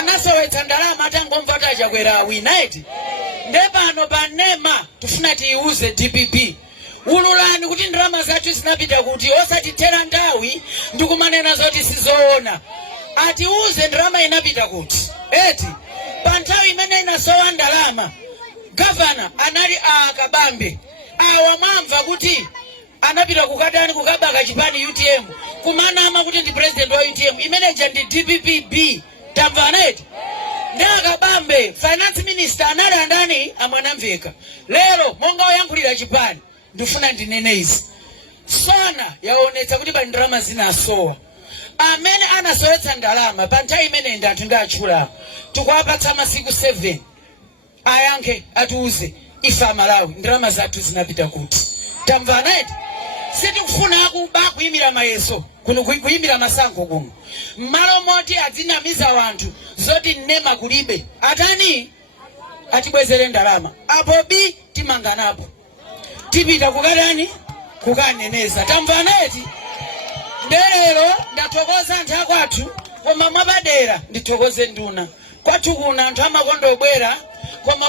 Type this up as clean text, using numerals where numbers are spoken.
anasowetsa ndalama atangomva kuti achakwera awina eti. Ndepano panema tufuna tiuze DPP. Ululani kuti ndalama zathu zinapita kuti osatithera nthawi ndikumanena zoti sizoona. Atiuze ndalama inapita kuti. Eti pa nthawi imene inasowa ndalama gavana anali Kabambe. Awa mwamva kuti anapita kukadani kukabaka chipani UTM kumanama kuti ndi president wa UTM imeneja ndi DPP. Tamvana eti. Ndi Kabambe finance minister anali andani amwanamveka. Lero monga oyankhulira chipani ndifuna ndinene izi. Sona yaonetsa kuti pa ndalama zinasowa. Amene anasowetsa ndalama pa nthawi imene ndi anthu ndatchula. Tikuwapatsa masiku 7. Ayankhe atiuze ife Amalawi ndalama zathu zinapita kuti. Tamvana eti. Sitikufuna kuba kuyimira mayeso kuno kuyimira masankho kuno. Malo moti adzinamiza wanthu zoti nema kulibe. Atani atibwezere ndalama. Apo bi timanganapo. Tipita kukadani kukaneneza. Tamvana eti. Lero ndathokoza anthu akwathu koma mwabadera ndithokoze nduna. Kwathu kuna anthu amakondo obwera koma